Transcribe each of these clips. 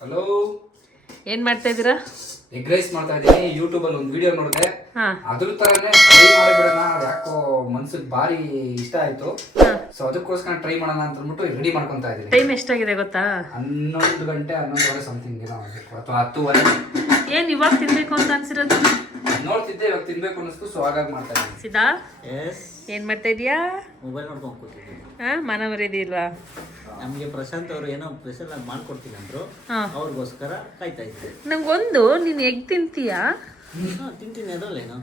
Hello, ಏನ್ ಮಾಡ್ತಾ ಇದೀರಾ? ಎಗ್ ರೈಸ್ ಮಾಡ್ತಾ ಇದ್ದೀನಿ. ಯೂಟ್ಯೂಬ್ ಅಲ್ಲಿ ಒಂದು ವಿಡಿಯೋ ನೋಡಿದೆ, ಅದ್ರ ತರನೇ ಟ್ರೈ ಮಾಡಿಬಿಡೋಣ. ಯಾಕೋ ಮನ್ಸಿಗೆ ಭಾರಿ ಇಷ್ಟ ಆಯ್ತು. ಸೊ ಅದಕ್ಕೋಸ್ಕರ ಟ್ರೈ ಮಾಡೋಣ ಅಂತ ಅಂದ್ಬಿಟ್ಟು ರೆಡಿ ಮಾಡ್ಕೊಂತಾ ಇದ್ದೀನಿ. ಟೈಮ್ ಎಷ್ಟಾಗಿದೆ ಗೊತ್ತಾ? 11 ಗಂಟೆ 11:30 ಸಮಥಿಂಗ್ ಏನೋ ಆಗಬೇಕು, ಅಥವಾ 10:30. ಏನ್ ಇವಾಗ ತಿನ್ಬೇಕು ಅಂತ ಅನ್ಸಿರೋದು? ನೋಡ್ತಿದ್ದೆ, ಇವಾಗ ತಿನ್ಬೇಕು ಅನ್ನಿಸ್ತು, ಸೊ ಹಾಗಾಗಿ ಮಾಡ್ತಾ ಇದ್ದೀನಿ. ಸಿದಾ, ಏನ್ ಮಾಡ್ತಾ ಇದೀಯಾ? ಮೊಬೈಲ್ ನೋಡ್ಕೊಂಡು ಕೂತಿದ್ದೀನಿ. ಮನವರಿದಿ ಇಲ್ವಾ? ನಮಗೆ ಪ್ರಶಾಂತ್ ಅವರು ಏನೋ ಸ್ಪೆಷಲ್ ಆಗಿ ಮಾಡ್ಕೊಡ್ತೀನಿ ಅಂದ್ರು, ಅವ್ರಿಗೋಸ್ಕರ ಕಾಯ್ತಾ ಇದ್ದೆ. ನಂಗೊಂದು, ನೀನ್ ಎಗ್ ತಿಂತೀಯಾ? ತಿಂತೀನಿ, ಅದರಲ್ಲೇನು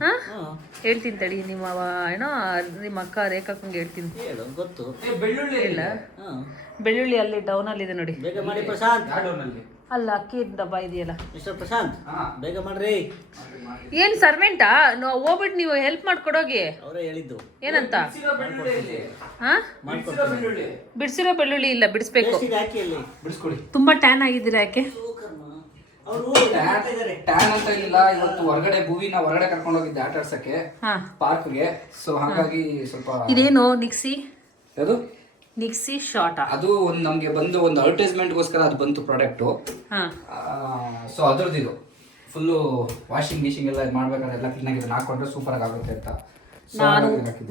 ಹೇಳ್ತೀನಿ ತಡಿ. ನಿಮ್ಮ ಏನೋ ನಿಮ್ಮ ಅಕ್ಕ ರೇಖಾಕ್ಕಂಗೆ ಹೇಳ್ತೀನಿ. ಹೇಳು, ಗೊತ್ತು. ಬೆಳ್ಳುಳ್ಳಿ ಇಲ್ಲ, ಬೆಳ್ಳುಳ್ಳಿ ಅಲ್ಲಿ ಡೌನ್ ಅಲ್ಲಿ ಇದೆ ನೋಡಿ. ಬೇಗ ಮಾಡಿ ಪ್ರಶಾಂತ್. ಅಲ್ಲ ಅಕ್ಕಿ ಡಬ್ಬ ಇದೆಯಲ್ಲ. ಮಿಸ್ಟರ್ ಪ್ರಶಾಂತ್, ಬೇಗ ಮಾಡ್ರಿ. ಏನ್ ಸರ್ವೆಂಟಾ? ಹೋಗ್ಬಿಟ್ಟು ನೀವು ಹೆಲ್ಪ್ ಮಾಡ್ಕೊಡೋಗಿ. ಅವರೇ ಹೇಳಿದ್ದು. ಏನಂತ? ಬಿಡಿಸಿರೋ ಬೆಳ್ಳುಳ್ಳಿ ಇಲ್ಲ, ಬಿಡಿಸ್ಬೇಕು. ಹಾಕಿ ಅಲ್ಲಿ ಬಿಡಿಸ್ಕೊಡಿ. ತುಂಬಾ ಟ್ಯಾನ್ ಆಗಿದ್ದೀರಾ ಯಾಕೆ? ಅವರು ಟ್ಯಾನ್ ಅಂತ ಇಲ್ಲ, ಇವತ್ತು ಹೊರಗಡೆ ಭೂವಿನ ಹೊರಗಡೆ ಕರ್ಕೊಂಡು ಹೋಗಿದ್ದೆ ಆಟ ಆಡ್ಸಕ್ಕೆ ಪಾರ್ಕ್ಗೆ. ಸೊ ಹಾಗಾಗಿ ಸ್ವಲ್ಪ ಇದೇನು ನಿಕ್ಸಿ? ಯಾವುದು ನಿಕ್ಸಿ ಶಾರ್ಟ್? ಅದು ಒಂದು ನಮ್ಗೆ ಬಂದು ಒಂದು ಅಡ್ವರ್ಟೈಸ್ಮೆಂಟ್ಗೋಸ್ಕರ ಅದು ಬಂತು ಪ್ರಾಡಕ್ಟು. ಸೊ ಅದ್ರದ್ದು ಇದು ಫುಲ್ಲು ವಾಷಿಂಗ್ ಗೀಶಿಂಗ್ ಎಲ್ಲ ಮಾಡ್ಬೇಕಾದ್ರೆ ಎಲ್ಲ ಕ್ಲೀನ್ ಆಗಿದೆ, ಹಾಕೊಂಡ್ರೆ ಸೂಪರ್ ಆಗಿ ಆಗುತ್ತೆ ಅಂತ. ನಾನು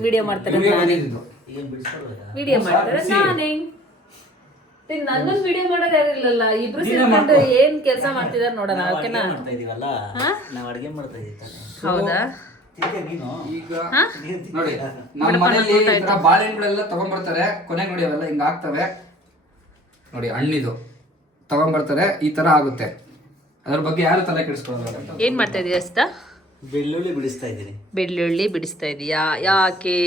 ವಿಡಿಯೋ ಮಾಡ್ತಾರೆ, ವಿಡಿಯೋ ಮಾಡ್ತಾರೆ. ನಾನೇ ನನ್ನೊಂದು ವಿಡಿಯೋ ಮಾಡೋದು ಯಾರಿಲ್ಲಲ್ಲ, ಇಬ್ರು ಸೇರ್ಕೊಂಡು ಏನ್ ಕೆಲಸ ಮಾಡ್ತಿದಾರೆ ನೋಡೋಣ. ಓಕೆನಾ? ಮಾಡ್ತಾ ಇದೀವಲ್ಲ, ನಾವು ಅಡಿಗೆ ಮಾಡ್ತಾ ಇದ್ದೀವಿ. ಹೌದಾ? ಈಗ ನೋಡಿ, ನಮ್ಮ ಮನೇಲಿ ಬಾಳೆಹಣ್ಣುಗಳೆಲ್ಲ ತಗೊಂಡ್ಬರ್ತಾರೆ, ಕೊನೆಗೆ ನೋಡಿ ಅವೆಲ್ಲ ಹಿಂಗ ಆಗ್ತವೆ ನೋಡಿ. ಹಣ್ಣಿದು ತಗೊಂಡ್ಬರ್ತಾರೆ, ಈ ತರ ಆಗುತ್ತೆ. ಅದ್ರ ಬಗ್ಗೆ ಯಾರು ತಲೆ ಕೆಡಿಸ್ಕೊಳ್ಳೋದು. ಏನ್ ಮಾಡ್ತಾ ಇದೀಯ ಅಸ್ತಾ? ಬೆಳ್ಳುಳ್ಳಿ ಬಿಡಿಸ್ತಾ ಇದ್ದೀನಿ. ಬೆಳ್ಳುಳ್ಳಿ ಬಿಡಿಸ್ತಾ ಇದೀಯಾ? ಯಾಕೆ?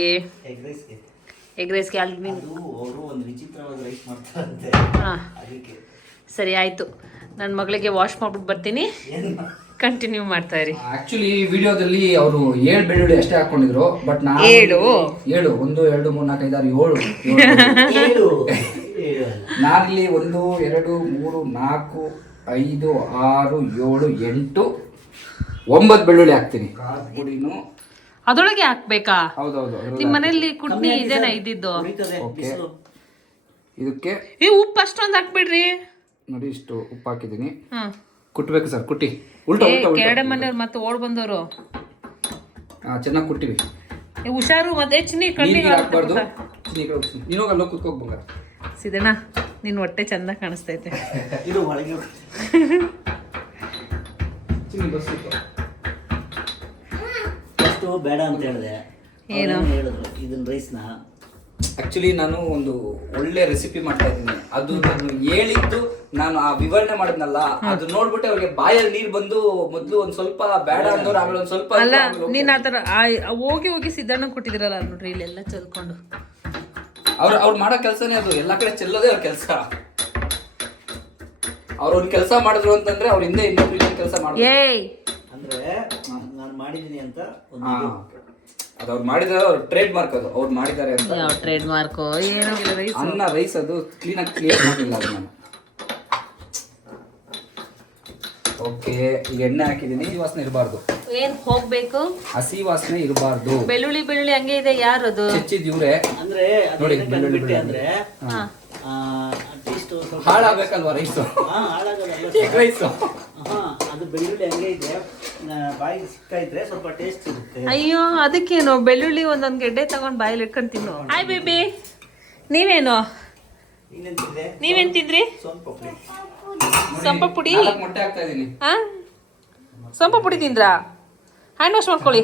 ಎಗ್ ರೈಸ್ಗೆ ಅವರು ಒಂದು ವಿಚಿತ್ರವಾದ ರೈಸ್ ಮಾಡ್ತಾರಂತೆ, ಅದಕ್ಕೆ. ಸರಿ ಆಯ್ತು, ನನ್ನ ಮಗಳಿಗೆ ವಾಶ್ ಮಾಡ್ಬಿಟ್ಟು ಬರ್ತೀನಿ, ಕಂಟಿನ್ಯೂ ಮಾಡ್ತಾ ಇರಿ. ಆಕ್ಚುಲಿ ವಿಡಿಯೋದಲ್ಲಿ ಅವರು 7 ಬೆಳ್ಳುಳ್ಳಿ ಅಷ್ಟೇ ಹಾಕೊಂಡಿದ್ರು, ಬಟ್ ನಾನು 7 1 2 3 4 5 6 7 ನಾನಿಲ್ಲಿ 1 2 3 4 5 6 7 8 9 ಬೆಳ್ಳುಳ್ಳಿ ಹಾಕ್ತೀನಿ. ಪುಡಿನು ಅದರೊಳಗೆ ಹಾಕ್ಬೇಕಾ? ಹೌದೌದು. ನಿಮ್ಮ ಮನೆಯಲ್ಲಿ ಕುಟ್ನಿ ಇದೇನಾ ಇದ್ದಿದ್ದು? ಇದಕ್ಕೆ ಉಪ್ಪು ಅಷ್ಟೊಂದು ಹಾಕ್ಬಿಡ್ರಿ. ನೋಡಿ, ಇಷ್ಟು ಉಪ್ಪು ಹಾಕಿದ್ದೀನಿ. ಕುಟ್ಬೇಕು ಸರ್, ಕುಟ್ಟಿ ಉಲ್ಟಾ ಕೆರಡೆ ಮನೆಯವ್ರು ಮತ್ತೆ ಓಡ್ ಬಂದವರು. ಚೆನ್ನಾಗಿ ಕುಟ್ಟಿವಿ. ಹುಷಾರು, ಮತ್ತೆ ಚಿನ್ನಿ ಕಣ್ಣಿಗೆ ಹಾಕ್ಬಾರ್ದು. ನೀನು ಅಲ್ಲೋ ಕುತ್ಕೋಕ್ ಬಂಗಾರ. ಸಿದಣ್ಣ, ನಿನ್ ಹೊಟ್ಟೆ ಚಂದ ಕಾಣಿಸ್ತೈತೆ. ಇದು ಒಳಗೆ ಫಸ್ಟು ಬೇಡ ಅಂತ ಹೇಳಿದೆ. ಏನು ಹೇಳಿದ್ರು ಇದನ್ನ ರೈಸ್ನ? ಆಕ್ಚುಲಿ ನಾನು ಒಂದು ಒಳ್ಳೆ ರೆಸಿಪಿ ಮಾಡ್ತಾ ಇದ್ದೀನಿ. ಅದು ನಾನು ಹೇಳಿದ್ದು, ನಾನು ಆ ವಿವರಣೆ ಮಾಡಿದ್ನಲ್ಲ, ಅದು ನೋಡ್ಬಿಟ್ಟು ಅವ್ರಿಗೆ ಬಾಯಲ್ಲಿ ನೀರು ಬಂದು ಮೊದ್ಲು ಒಂದ್ ಸ್ವಲ್ಪ ಬೇಡ ಅಂದವ್ರು, ಆಮೇಲೆ ಒಂದ್ ಸ್ವಲ್ಪ ಅಲ್ಲ, ನೀನ್ ಆತರ ಹೋಗಿ ಹೋಗಿ ಸಿದ್ದಣ್ಣ ಕೊಟ್ಟಿದಿರಲ್ಲ ನೋಡ್ರಿ, ಇಲ್ಲೆಲ್ಲ ಚೆಲ್ಕೊಂಡು. ಅವ್ರು ಮಾಡೋ ಕೆಲಸನೇ ಅದು, ಎಲ್ಲಾ ಕಡೆ ಚೆಲ್ಲೋದೇ ಅವ್ರ ಕೆಲಸ. ಅವ್ರ ಒಂದ್ ಕೆಲಸ ಮಾಡಿದ್ರು ಅಂತಂದ್ರೆ ಅವ್ರ ಹಿಂದೆ ಇನ್ನೊಬ್ರು ಕೆಲಸ ಮಾಡಿದ್ರು. ಅಂದ್ರೆ ನಾನು ಮಾಡಿದೀನಿ ಅಂತ ಅದು ಅವ್ರು ಮಾಡಿದ್ರೆ ಅವ್ರ ಟ್ರೇಡ್ ಮಾರ್ಕ್, ಅದು ಅವ್ರು ಮಾಡಿದ್ದಾರೆ ಅಂತ. ಯಾವ ಟ್ರೇಡ್ ಮಾರ್ಕ್? ಏನೋ ಅನ್ನ ರೈಸ್ ಅದು ಕ್ಲೀನ್ ಮಾಡಿಲ್ಲ ಅದು ನಾನು. ಓಕೆ, ಈಗ ಎಣ್ಣೆ ಹಾಕಿದೀನಿ. ಹಸಿ ವಾಸನೆ ಇರಬಾರ್ದು. ಏನ್ ಹೋಗ್ಬೇಕು? ಹಸಿ ವಾಸನೆ ಇರಬಾರ್ದು. ಬೆಳ್ಳುಳ್ಳಿ ಹಂಗೆ ಇದೆ. ಯಾರದು ಹೆಚ್ಚಿದ್ ಇವ್ರೆ. ಅಂದ್ರೆ ನೋಡಿ, ಬೆಳ್ಳುಳ್ಳಿ ಅಂದ್ರೆ ಹಾಳಾಗಬೇಕಲ್ವಾ ರೈಸು? ರೈಸು ಅದು ಬೆಳ್ಳುಳ್ಳಿ ಹಂಗೆ ಇದೆ, ಬಾಯಿಗೆ ಸಿಗ್ತಾ ಇದ್ರೆ ಸ್ವಲ್ಪ ಟೇಸ್ಟ್ ಇರುತ್ತೆ. ಅಯ್ಯೋ, ಅದಕ್ಕೇನು ಬೆಳ್ಳುಳ್ಳಿ ಒಂದೊಂದ್ ಗೆಡ್ಡೆ ತಗೊಂಡ್ ಬಾಯಲ್ಲಿ ಇಟ್ಕೊಂಡ್ ತಿನ್ನು. ಹಾಯ್ ಬೇಬಿ, ನೀವೇನು? ನೀವೇನ್ ತಿಂದ್ರಿ? ಸೊಂಪ ಪುಡಿ. ಮೊಟ್ಟೆ ಹಾಕ್ತಾ ಇದೀನಿ. ಸೊಂಪ ಪುಡಿ ತಿಂದ್ರಾ? ಹ್ಯಾಂಡ್ ವಾಶ್ ಮಾಡ್ಕೊಳ್ಳಿ.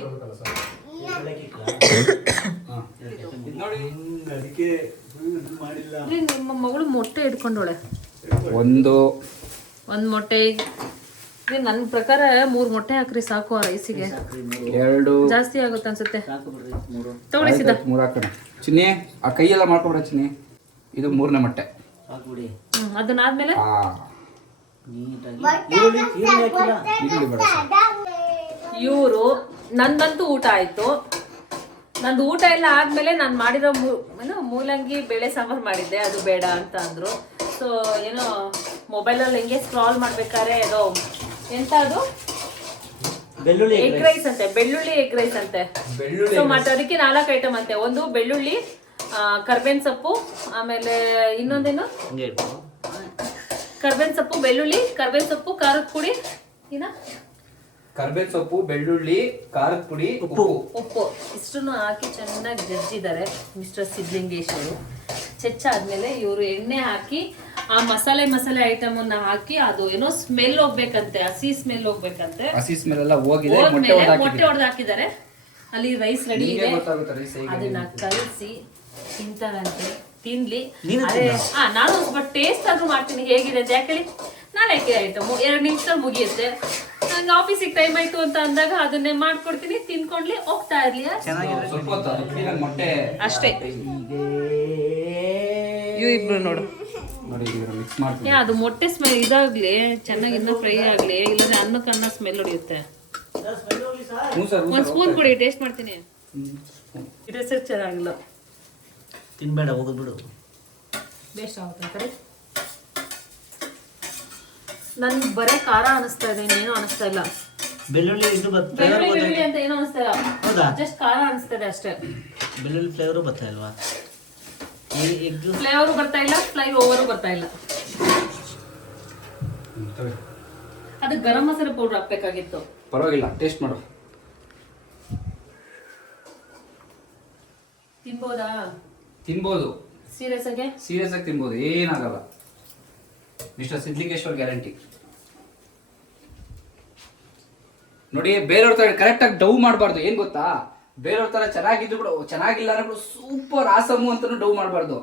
ನಿಮ್ಮ ಮಗಳು ಮೊಟ್ಟೆ ಇಟ್ಕೊಂಡೋಳೆ. ಒಂದು ಮೊಟ್ಟೆ. ನನ್ನ ಪ್ರಕಾರ 3 ಮೊಟ್ಟೆ ಹಾಕ್ರಿ ಸಾಕು ಆ ರೈಸಿಗೆ. 2 ಜಾಸ್ತಿ ಆಗುತ್ತೆ ಅನ್ಸುತ್ತೆ. ತಗೊಳಿಸಿದ 3 ಹಾಕೋಣ. ಚಿನ್ನಿ, ಆ ಕೈಯೆಲ್ಲ ಮಾಡ್ಕೊಬಿಡ ಚಿನ್ನಿ. ಇದು 3ನೇ ಮೊಟ್ಟೆ. ಅದನ್ನಾದ್ಮೇಲೆ ಇವರು ನಂದಂತೂ ಊಟ ಆಯ್ತು. ನಂದು ಊಟ ಎಲ್ಲ ಆದ್ಮೇಲೆ ನಾನು ಮಾಡಿರೋ ಮೂಲಂಗಿ ಬೇಳೆ ಸಾಂಬಾರು ಮಾಡಿದ್ದೆ, ಅದು ಬೇಡ ಅಂತ ಅಂದ್ರು. ಸೊ ಏನೋ ಮೊಬೈಲಲ್ಲಿ ಹೆಂಗೆ ಸ್ಕ್ರಾಲ್ ಮಾಡ್ಬೇಕಾದ್ರೆ ಏನೋ ಎಂತ ಅದು ಬೆಳ್ಳುಳ್ಳಿ ಎಗ್ ರೈಸ್ ಅಂತೆ, ಬೆಳ್ಳುಳ್ಳಿ ಎಗ್ ರೈಸ್ ಅಂತೆ. ಸೊ ಮತ್ತೆ ಅದಕ್ಕೆ 4 ಐಟಮ್ ಅಂತೆ. ಒಂದು ಬೆಳ್ಳುಳ್ಳಿ, ಕರ್ಬೇವಿನ ಸೊಪ್ಪು, ಆಮೇಲೆ ಇನ್ನೊಂದೇನು ಕರ್ಬೇವಿನ ಸೊಪ್ಪು, ಬೆಳ್ಳುಳ್ಳಿ, ಕರ್ಬೇವಿನ ಸೊಪ್ಪು, ಖಾರದ ಪುಡಿ, ಕರ್ಬೇವಿನ ಸೊಪ್ಪು, ಬೆಳ್ಳುಳ್ಳಿ, ಖಾರದ ಪುಡಿ, ಉಪ್ಪು ಇಷ್ಟನ್ನು ಹಾಕಿ ಚೆನ್ನಾಗಿ ಜಜ್ಜಿದ್ದಾರೆ ಮಿಸ್ಟರ್ ಸಿದ್ಲಿಂಗೇಶ್ವರು. ಚೆಚ್ಚಾದ್ಮೇಲೆ ಇವರು ಎಣ್ಣೆ ಹಾಕಿ ಆ ಮಸಾಲೆ ಐಟಮ್ ಅನ್ನ ಹಾಕಿ ಅದು ಏನೋ ಸ್ಮೆಲ್ ಹೋಗ್ಬೇಕಂತೆ, ಹಸಿ ಸ್ಮೆಲ್ ಹೋಗ್ಬೇಕಂತೆ. ಹಸಿ ಸ್ಮೆಲ್ ಎಲ್ಲ ಹೋಗಿದೆ. ಮೊಟ್ಟೆ ಹೊಡೆದು ಹಾಕಿದ್ದಾರೆ. ಅಲ್ಲಿ ರೈಸ್ ರೆಡಿ ಇದೆ, ಅದನ್ನ ಕಲಸಿ ತಿಂತಾರಂತೆ. ತಿನ್ಲಿ. ನಾನು ಸ್ವಲ್ಪ ಟೇಸ್ಟ್ ಆದ್ರೂ ಮಾಡ್ತೀನಿ ಹೇಗಿದೆ ಅಂತ. ಯಾಕೇಳಿ ನಾಳೆ ಐಟಮ್ 2 ನಿಮಿಷದಲ್ಲಿ ಮುಗಿಯುತ್ತೆ. ನಂಗೆ ಆಫೀಸಿಗೆ ಟೈಮ್ ಆಯ್ತು ಅಂತ ಅಂದಾಗ ಅದನ್ನೇ ಮಾಡ್ಕೊಡ್ತೀನಿ, ತಿನ್ಕೊಂಡ್ಲಿ ಹೋಗ್ತಾ ಇರ್ಲಿ ಅಷ್ಟೇ. ಇಬ್ರು ನೋಡು ಅದು ಮೊಟ್ಟೆ ಸ್ಮೆಲ್ ಇದಾಗ್ಲಿ, ಚೆನ್ನಾಗಿ ಇನ್ನ ಫ್ರೈ ಆಗ್ಲಿ, ಇಲ್ಲಾಂದ್ರೆ ಅನ್ನಕ್ಕನ್ನ ಸ್ಮೆಲ್ ಹೊಡಿಯುತ್ತೆ. ಒಂದ್ ಸ್ಪೂನ್ ಕೊಡಿ, ಟೇಸ್ಟ್ ಮಾಡ್ತೀನಿ. ಟೇಸ್ಟ್ ಚೆನ್ನಾಗಿಲ್ಲ, ತಿನ್ಬೇಡ, ಹೋಗ್ಬಿಡು. ಬೇಸ್ಟ್ ಆಗುತ್ತೆ ಕಡೆ. ನನ್ಗೆ ಬರೀ ಖಾರ ಅನಿಸ್ತಾ ಇದೆ, ಇನ್ನೇನು ಅನಿಸ್ತಾ ಇಲ್ಲ. ಬೆಳ್ಳುಳ್ಳಿ ಅಂತ ಏನು ಅನಿಸ್ತಾ ಇಲ್ಲ, ಜಸ್ಟ್ ಖಾರ ಅನಿಸ್ತದೆ ಅಷ್ಟೇ. ಬೆಳ್ಳುಳ್ಳಿ ಫ್ಲೇವರು ಬರ್ತಾ ಇಲ್ವಾ? ಫ್ಲೇವರು ಬರ್ತಾ ಇಲ್ಲ, ಫ್ಲೈ ಓವರು ಬರ್ತಾ ಇಲ್ಲ. ಅದು ಗರಂ ಮಸಾಲೆ ಪೌಡರ್ ಹಾಕ್ಬೇಕಾಗಿತ್ತು. ಪರವಾಗಿಲ್ಲ, ಟೇಸ್ಟ್ ಮಾಡು. ತಿನ್ಬೋದಾ? ತಿನ್ಬೋದು. ಸೀರಿಯಸ್ ಆಗಿ ತಿನ್ಬೋದು, ಏನಾಗಲ್ಲ. Mister Siddalingeshwar guarantee. ನೋಡಿ, ಬೇರೆಯವ್ರ ತರ ಕರೆಕ್ಟ್ ಆಗಿ ಡೌ ಮಾಡಬಾರ್ದು. ಏನ್ ಗೊತ್ತಾ, ಬೇರೆಯವ್ರ ತರ ಚೆನ್ನಾಗಿದ್ದು ಕೂಡ ಚೆನ್ನಾಗಿಲ್ಲ ಅಂದ್ರೆ ಸೂಪರ್ ಆಸಮು ಅಂತಾನು ಡೌ ಮಾಡಬಾರ್ದು.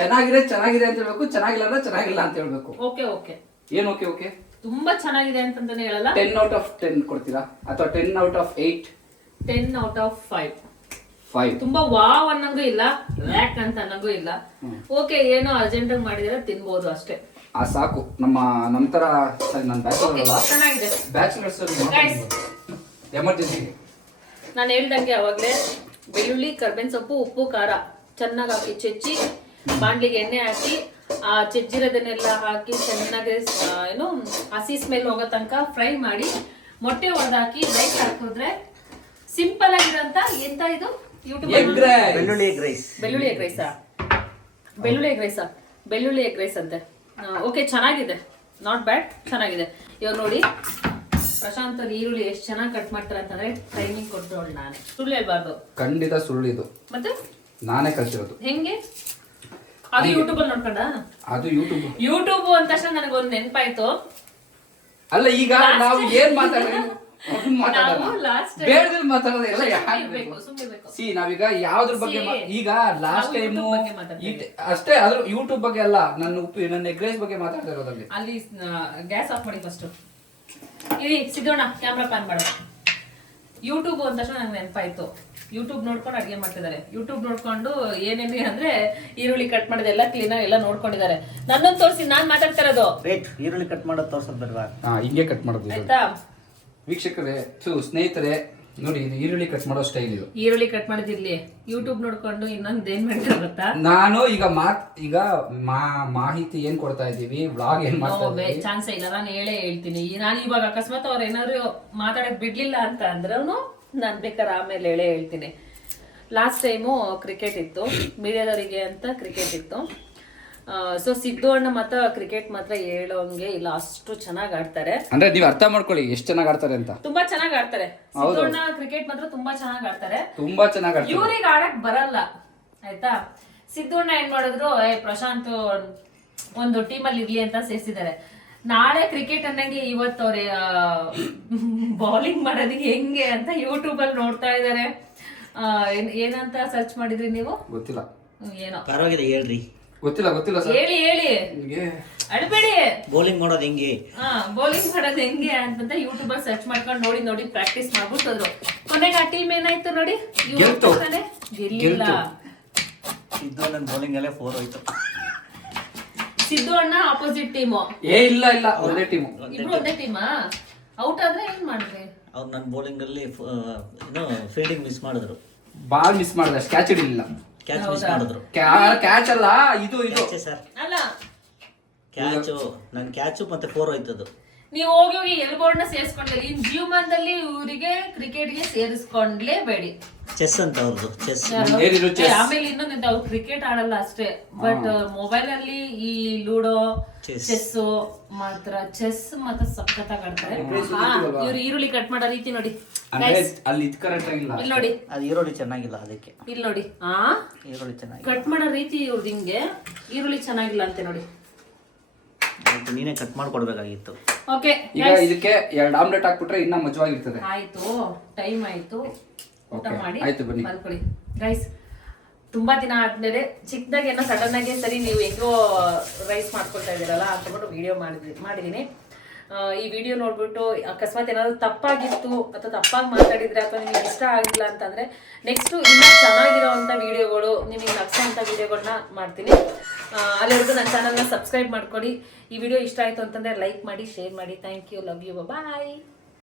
ಚೆನ್ನಾಗಿದೆ ಅಂತ ಹೇಳ್ಬೇಕು, ಚೆನ್ನಾಗಿಲ್ಲ ಅಂದ್ರೆ ಚೆನ್ನಾಗಿಲ್ಲ ಅಂತ ಹೇಳ್ಬೇಕು. ಓಕೆ ಏನ್ ಓಕೆ? ತುಂಬಾ ಚೆನ್ನಾಗಿದೆ ಅಂತಂತಾನೆ ಹೇಳಲ್ಲ. 10 out of 10 ಕೊಡ್ತೀರಾ ಅಥವಾ 10 out of 8? 10 out of 5. ತುಂಬಾ ವಾವ್ ಅನ್ನಂಗೂ ಇಲ್ಲ, ಲ್ಯಾಕ್ ಅಂತ ಅನ್ನಂಗೂ ಇಲ್ಲ. ಓಕೆ, ಏನೋ ಅರ್ಜೆಂಟ್ ಆಗಿ ಮಾಡಿದ್ರೆ ತಿನ್ಬೋದು ಅಷ್ಟೇ. ಸಾಕು. ನಮ್ಮ ತರ ನನ್ನ ಬ್ಯಾಚುಲರ್ಸ್ ಎಮರ್ಜೆನ್ಸಿಗೆ ನಾನು ಹೇಳ್ದಂಗೆ ಅವಾಗಲೇ ಬೆಳ್ಳುಳ್ಳಿ, ಕರ್ಬೇವಿನ ಸೊಪ್ಪು, ಉಪ್ಪು, ಖಾರ ಚೆನ್ನಾಗಿ ಹಾಕಿ ಚೆಚ್ಚಿ ಬಾಂಡ್ಲಿಗೆ ಎಣ್ಣೆ ಹಾಕಿ ಆ ಚೆಜ್ಜಿರೋದನ್ನೆಲ್ಲ ಹಾಕಿ ಚೆನ್ನಾಗಿ ಏನು ಹಸಿ ಸ್ಮೆಲ್ ಹೋಗೋ ತನಕ ಫ್ರೈ ಮಾಡಿ ಮೊಟ್ಟೆ ಹೊಡೆದಾಕಿ ರೈಸ್ ಹಾಕಿದ್ರೆ ಸಿಂಪಲ್ ಆಗಿರೋಂಥ ಎಂತ ಇದು ಬೆಳ್ಳುಳ್ಳಿ ಎಗ್ ರೈಸ್ ಅಂತೆ. ಓಕೆ, ಚೆನ್ನಾಗಿದೆ, ನಾಟ್ ಬ್ಯಾಡ್, ಚೆನ್ನಾಗಿದೆ. ಇವಾಗ ನೋಡಿ ಪ್ರಶಾಂತ್ ಅವ್ರು ಈರುಳ್ಳಿ ಎಷ್ಟು ಚೆನ್ನಾಗಿ ಕಟ್ ಮಾಡ್ತಾರೆ ಅಂತಂದ್ರೆ ಟ್ರೈನಿಂಗ್ ಕೊಟ್ಟವಳು ನಾನು. ಸುಳ್ಳು ಹೇಳ್ಬಾರ್ದು, ಖಂಡಿತ ಸುಳ್ಳು ಇದು. ಮತ್ತೆ ನಾನೇ ಕಲ್ತಿರೋದು. ಹೆಂಗೆ? ಅದು ಯೂಟ್ಯೂಬ್ ಅಲ್ಲಿ ನೋಡ್ಕೊಂಡ? ಅದು ಯೂಟ್ಯೂಬ್ ಅಂದ ತಕ್ಷಣ ನನಗೊಂದು ನೆನಪಾಯ್ತು. ಅಲ್ಲ, ಈಗ ನಾವು ಏನ್ ನಾವೀಗ ಯಾವ್ದ್ರ ಬಗ್ಗೆ ಈಗ ಲಾಸ್ಟ್ ಟೈಮ್ ಅಷ್ಟೇ, ಅದ್ರ ಯೂಟ್ಯೂಬ್ ಬಗ್ಗೆ ಅಲ್ಲ, ನನ್ನ ಎಗ್ ರೈಸ್ ಬಗ್ಗೆ ಮಾತಾಡ್ತಾ ಇರೋದ್ರಲ್ಲಿ. ಅಲ್ಲಿ ಗ್ಯಾಸ್ ಆಫ್ ಮಾಡಿ ಫಸ್ಟ್. ಸಿಗೋಣ, ಕ್ಯಾಮ್ರಾ ಪ್ಯಾನ್ ಮಾಡ. ಯೂಟ್ಯೂಬ್ ಅಂದ ತಕ್ಷಣ ನಂಗೆ ನೆನಪಾಯ್ತು. ಯೂಟ್ಯೂಬ್ ನೋಡ್ಕೊಂಡು ಅಡಿಗೆ ಮಾಡ್ತಿದ್ದಾರೆ. ಯೂಟ್ಯೂಬ್ ನೋಡ್ಕೊಂಡು ಏನೇನು ಅಂದ್ರೆ ಈರುಳ್ಳಿ ಕಟ್ ಮಾಡೋದೆಲ್ಲ ಕ್ಲೀನ್ ಆಗಿ ಎಲ್ಲ ನೋಡ್ಕೊಂಡಿದ್ದಾರೆ. ನನ್ನೊಂದು ತೋರಿಸಿ, ನಾನ್ ಮಾತಾಡ್ತಾ ಇರೋದು. ಈರುಳ್ಳಿ ಕಟ್ ಮಾಡೋದು ತೋರ್ಸೋದ್ ಬೇಡವಾ? ಹಿಂಗೆ ಕಟ್ ಮಾಡೋದು. ಆಯ್ತಾ ವೀಕ್ಷಕರೇ, ಸ್ನೇಹಿತರೆ, ನೋಡಿ, ಇದು ಈರುಳ್ಳಿ ಕಟ್ ಮಾಡೋ ಸ್ಟೈಲ್. ಇದು ಈರುಳ್ಳಿ ಕಟ್ ಮಾಡೋದಿರ್ಲಿ, ಯೂಟ್ಯೂಬ್ ನೋಡ್ಕೊಂಡು ಇನ್ನೊಂದು ಏನ್ ಮಾಡ್ತಾರೆ ಗೊತ್ತಾ, ನಾನು ಈಗ ಮಾಹಿತಿ ಏನ್ ಕೊಡ್ತಾ ಇದ್ದೀವಿ, ವ್ಲಾಗ್ ಏನ್ ಮಾಡ್ತಾ ಚಾನ್ಸ್ ಇಲ್ಲ. ನಾನು ಹೇಳ್ತೀನಿ. ನಾನು ಇವಾಗ ಅಕಸ್ಮಾತ್ ಅವ್ರು ಏನಾದ್ರು ಮಾತಾಡಕ್ ಬಿಡ್ಲಿಲ್ಲ ಅಂತ ಅಂದ್ರೂ ನಾನು ಬೇಕಾದ್ರೆ ಆಮೇಲೆ ಹೇಳ್ತೀನಿ. ಲಾಸ್ಟ್ ಟೈಮು ಕ್ರಿಕೆಟ್ ಇತ್ತು, ಮೀಡಿಯಾದವರಿಗೆ ಅಂತ ಕ್ರಿಕೆಟ್ ಇತ್ತು. ಸೊ ಸಿದ್ದು ಅಣ್ಣ ಮಾತ್ರ ಕ್ರಿಕೆಟ್ ಮಾತ್ರ ಹೇಳೋಂಗೆ ಇಲ್ಲ, ಅಷ್ಟು ಚೆನ್ನಾಗಿ ಆಡ್ತಾರೆ. ಅಂದ್ರೆ ನೀವು ಅರ್ಥ ಮಾಡ್ಕೊಳ್ಳಿ ಎಷ್ಟು ಚೆನ್ನಾಗಿ ಆಡ್ತಾರೆ ಅಂತ. ತುಂಬಾ ಚೆನ್ನಾಗಿ ಆಡ್ತಾರೆ ಸಿದ್ದು ಅಣ್ಣ, ಕ್ರಿಕೆಟ್ ಮಾತ್ರ ತುಂಬಾ ಚೆನ್ನಾಗಿ ಆಡ್ತಾರೆ. ತುಂಬಾ ಚೆನ್ನಾಗಿ ಆಡ್ತಾರೆ. ಇವ್ರಿಗೆ ಆಡಕ್ ಬರಲ್ಲ, ಆಯ್ತಾ. ಸಿದ್ದು ಅಣ್ಣ ಏನ್ ಮಾಡಿದ್ರು, ಪ್ರಶಾಂತ್ ಒಂದು ಟೀಮಲ್ಲಿ ಇರ್ಲಿ ಅಂತ ಸೇರಿಸಿದ್ದಾರೆ. ನಾಳೆ ಕ್ರಿಕೆಟ್ ಅನ್ನಂಗೆ ಇವತ್ತು ಅವ್ರೆ ಬೌಲಿಂಗ್ ಮಾಡೋದಕ್ಕೆ ಹೆಂಗೆ ಅಂತ ಯೂಟ್ಯೂಬ್ ಅಲ್ಲಿ ನೋಡ್ತಾ ಇದಾರೆ. ಏನಂತ ಸರ್ಚ್ ಮಾಡಿದ್ರಿ ನೀವು? ಗೊತ್ತಿಲ್ಲ, ಏನೋ ಪರವಾಗಿಲ್ಲ ಹೇಳ್ರಿ. ಗೊತ್ತಿಲ್ಲ ಹೇಳಿ ಅಳ್ಬೇಡಿ. ಬೌಲಿಂಗ್ ಮಾಡೋದು ಹೆಂಗೆ, ಬೌಲಿಂಗ್ ಮಾಡೋದು ಹೆಂಗೆ ಅಂತ ಯೂಟ್ಯೂಬ್ ಅಲ್ಲಿ ಸರ್ಚ್ ಮಾಡ್ಕೊಂಡು ನೋಡಿ ಪ್ರಾಕ್ಟೀಸ್ ಮಾಡ್ಬಿಟ್ಟದ್ರು. ಕೊನೆಗೆ ಆ ಟೀಮ್ ಏನಾಯ್ತು ನೋಡಿ, ಗೆಲ್ಲಿಲ್ಲ. ಸಿದ್ದು ಅಣ್ಣ ಬೌಲಿಂಗ್ ಅಲ್ಲೇ 4 ಹೋಯ್ತು. ಸಿದ್ದು ಅಣ್ಣ ಆಪೋಸಿಟ್ ಟೀಮು. ಇಲ್ಲ ಒಂದೇ ಟೀಮು. ಇಬ್ರು ಒಂದೇ ಟೀಮಾ? ಔಟ್ ಆದ್ರೆ ಏನ್ ಮಾಡಿದ್ರಿ? ಅವ್ರು ನನ್ನ ಬೌಲಿಂಗ್ ಅಲ್ಲಿ ಫೀಲ್ಡಿಂಗ್ ಮಿಸ್ ಮಾಡಿದ್ರು. ಬಾಲ್ ಮಿಸ್ ಮಾಡಿದ್ರೆ ಕ್ಯಾಚ್ ಹಿಡಿಲಿಲ್ಲ. ಕ್ಯಾಚ್ ಮಿಸ್ ಮಾಡಿದ್ರು. ಕ್ಯಾಚ್ ಅಲ್ಲ, ಇದು ಸರ್ ಅಲ್ಲ, ನನ್ ಕ್ಯಾಚು ಮತ್ತೆ 4 ಹೋಯ್ತದು. ನೀವು ಹೋಗಿ ಎಲ್ಬೋರ್ಡ್ನ ಸೇರಿಸ್ಕೊಂಡ್ಲಿ. ಇನ್ ಜೀವಮಾನದಲ್ಲಿ ಇವರಿಗೆ ಕ್ರಿಕೆಟ್ಗೆ ಸೇರಿಸ್ಕೊಂಡ್ಲೇಬೇಡಿ. ಚೆಸ್ ಅಂತ ಅವ್ರದ್ದು ಚೆಸ್. ಏನಿದ್ರು chess. ಆಮೇಲೆ ಇನ್ನೊಂದು ಅವ್ರು ಕ್ರಿಕೆಟ್ ಆಡಲ್ಲ ಅಷ್ಟೇ, ಬಟ್ ಮೊಬೈಲ್ ಅಲ್ಲಿ ಈ ಲೂಡೋ, ಚೆಸ್ ಮಾತ್ರ, ಚೆಸ್ ಮಾತ್ರ ಸಖತ್ತಾಗಿ ಆಡ್ತಾರೆ. ಇವ್ರು ಈರುಳ್ಳಿ ಕಟ್ ಮಾಡೋ ರೀತಿ ನೋಡಿ, ಅಂದ್ರೆ ಅಲ್ಲಿ ಇದು ಕರೆಕ್ಟ್ ಆಗಿಲ್ಲ. ಇಲ್ಲಿ ನೋಡಿ, ಅದು ಈರುಳ್ಳಿ ಚೆನ್ನಾಗಿಲ್ಲ ಅದಕ್ಕೆ. ಇಲ್ಲಿ ನೋಡಿ, ಈರುಳ್ಳಿ ಚೆನ್ನಾಗಿ ಕಟ್ ಮಾಡೋ ರೀತಿ ಇವ್ರದ್ದು ಹಿಂಗೆ, ಈರುಳ್ಳಿ ಚೆನ್ನಾಗಿಲ್ಲ ಅಂತೆ ನೋಡಿ. ನೀನೇ ಕಟ್ ಮಾಡ್ಕೊಡ್ಬೇಕಾಗಿತ್ತು. ಓಕೆ, ಈಗ ಇದಕ್ಕೆ 2 ಆಮ್ಲೆಟ್ ಹಾಕ್ಬಿಟ್ರೆ ಇನ್ನ ಮಜವಾಗಿರ್ತದೆ. ಆಯ್ತು, ಟೈಮ್ ಆಯ್ತು, ಊಟ ಮಾಡಿ ಆಯ್ತು, ಬನ್ನಿ ಮಲ್ಕೊಳ್ಳಿ ಗೈಸ್. ತುಂಬಾ ದಿನ ಆದ್ಮೇಲೆ ಚಿಕ್ಕದಾಗಿ ಏನೋ ಸಡನ್ ಆಗಿ ಸರಿ ನೀವು ಹೆಂಗೋ ರೈಸ್ ಮಾಡ್ಕೊಳ್ತಾ ಇದ್ದೀರಲ್ಲ ಅಂತಬಿಟ್ಟು ವಿಡಿಯೋ ಮಾಡಿದೀನಿ. ಈ ವಿಡಿಯೋ ನೋಡ್ಬಿಟ್ಟು ಅಕಸ್ಮಾತ್ ಏನಾದ್ರು ತಪ್ಪಾಗಿತ್ತು ಅಥವಾ ತಪ್ಪಾಗಿ ಮಾತಾಡಿದ್ರೆ ಅಥವಾ ನಿಮಗೆ ಇಷ್ಟ ಆಗಿಲ್ಲ ಅಂತಂದ್ರೆ ನೆಕ್ಸ್ಟ್ ಇನ್ನೂ ಚೆನ್ನಾಗಿರೋವಂಥ ವಿಡಿಯೋಗಳು, ನಿಮಗೆ ನಗ್ಸೋಂಥ ವಿಡಿಯೋಗಳನ್ನ ಮಾಡ್ತೀನಿ. ಅಲ್ಲಿವರೆಗೂ ನನ್ನ ಚಾನಲ್ನ ಸಬ್ಸ್ಕ್ರೈಬ್ ಮಾಡ್ಕೊಳ್ಳಿ. ಈ ವಿಡಿಯೋ ಇಷ್ಟ ಆಯಿತು ಅಂತಂದರೆ ಲೈಕ್ ಮಾಡಿ, ಶೇರ್ ಮಾಡಿ. Thank you, love you, bye.